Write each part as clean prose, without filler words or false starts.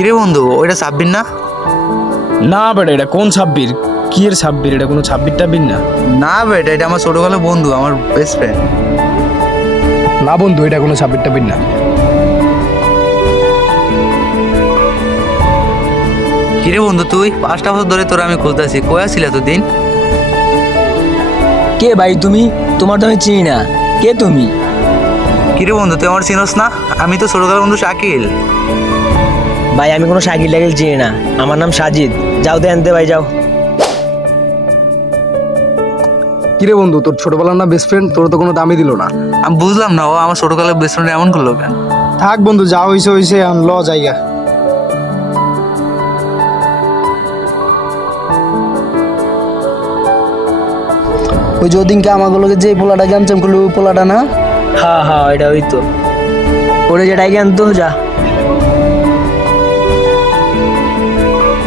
কিরে বন্ধু, ওইটা সাব্বির না? না বেটা, এটা কোন ছাব্বির? কি এর ছাব্বির? এটা কোনো ছাব্বির টাব্বির না। না বেটা, এটা আমার ছোটবেলার বন্ধু, আমার বেস্ট ফ্রেন্ড। না বন্ধু, এটা কোনো ছাব্বির টাব্বির না। কিরে বন্ধু, তুই 5টা বছর ধরে তোরা আমি খুঁজতেছি, কই ছিল এতদিন? কে ভাই তুমি? তোমার তো আমি চিনি না। কে তুমি? কিরে বন্ধু, তুই আমার চিনোস না? আমি তো ছোটবেলার বন্ধু শাকিল। ভাই আমি কোনো শাকিল টাকিল চিনি না, আমার নাম সাজিদ। যাও তো আনতে ভাই, যাও। কিরে বন্ধু, তোর ছোটবেলার না বেস্ট ফ্রেন্ড, তোর তো কোনো দামই দিল না। আমি বুঝলাম না, ও আমার ছোটবেলার বেস্ট ফ্রেন্ড এমন করলো কেন? থাক বন্ধু, যা হইছে হইছে, ল জায়গা। ওই যে ওদিনকে আমাগুলোকে যে পোলাটা গামচাম করলো, ওই পোলাটা না? হ্যাঁ হ্যাঁ, এটা ওই তো। ওরে যেটাই আনতো, যা।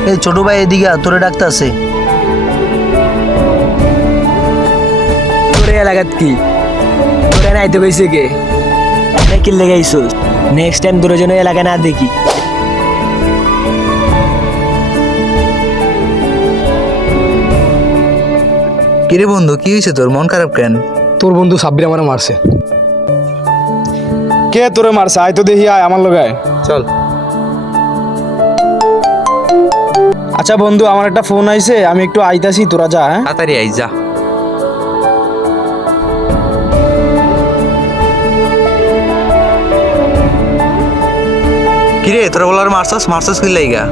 এই ছোট ভাই এদিকে আ, তোরে ডাকতে আছে। তোরে এলাকাত কি? তোরে নাইতে কইছে কে? কি লেগে আইছস? নেক্সট টাইম তোর জন্য এলাকা না দেখি। কিরে বন্ধু, কি হয়েছে তোর? মন খারাপ কেন? তোর বন্ধু সাব্বির আমারে মারছে। কে তোরে মারছে? আয় তো দেখি, আয় আমার লগে আয়। চল। আচ্ছা বন্ধু, আমার একটা ফোন আইছে, আমি একটু আইতাছি, তোরা যা। হ্যাঁ তাড়াতাড়ি আই, যা। কিরে, তোরা বলার মারছস মারছস কি লাইগা?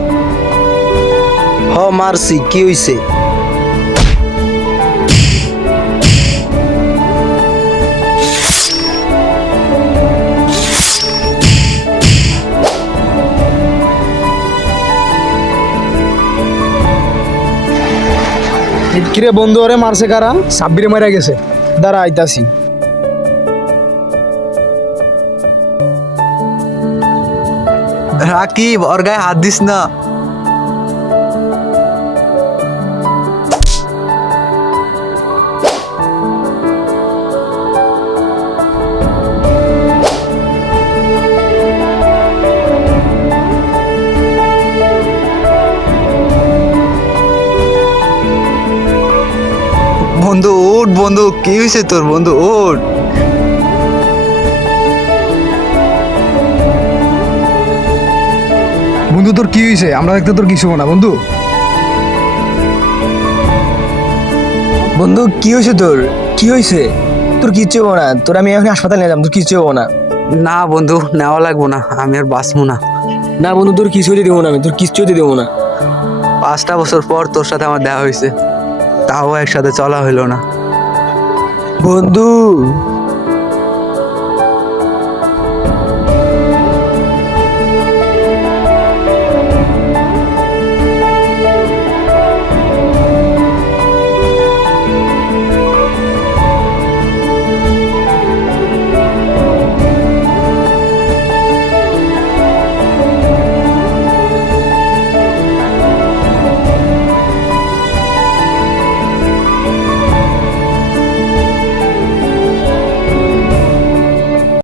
হ মারছি, কি হইছে? কিরে বন্ধু, ওরে মারছে কারা? সাব্বিরে মারা গেছে। দাঁড়া আইতাছি। রাকিব, ওর গায়ে হাত দিস না। বন্ধু উঠ, বন্ধু কি হয়েছে তোর? বন্ধু উঠ। বন্ধু তোর কি হয়েছে? আমরা দেখতে তোর কিছু না বন্ধু। বন্ধু কি হয়েছে তোর? কি হয়েছে তোর? কিচ্ছু হবো না তোর, আমি এখন হাসপাতালে নিলাম, তোর কিচ্ছু হবো না। না বন্ধু, নেওয়া লাগবো না, আমি আর বাঁচবো না। না বন্ধু, তোর কিছু হতে দেবো না, আমি তোর কিচ্ছু হতে দেবো না। 5টা বছর পর তোর সাথে আমার দেখা হয়েছে, তাও একসাথে চলা হইলো না। বন্ধু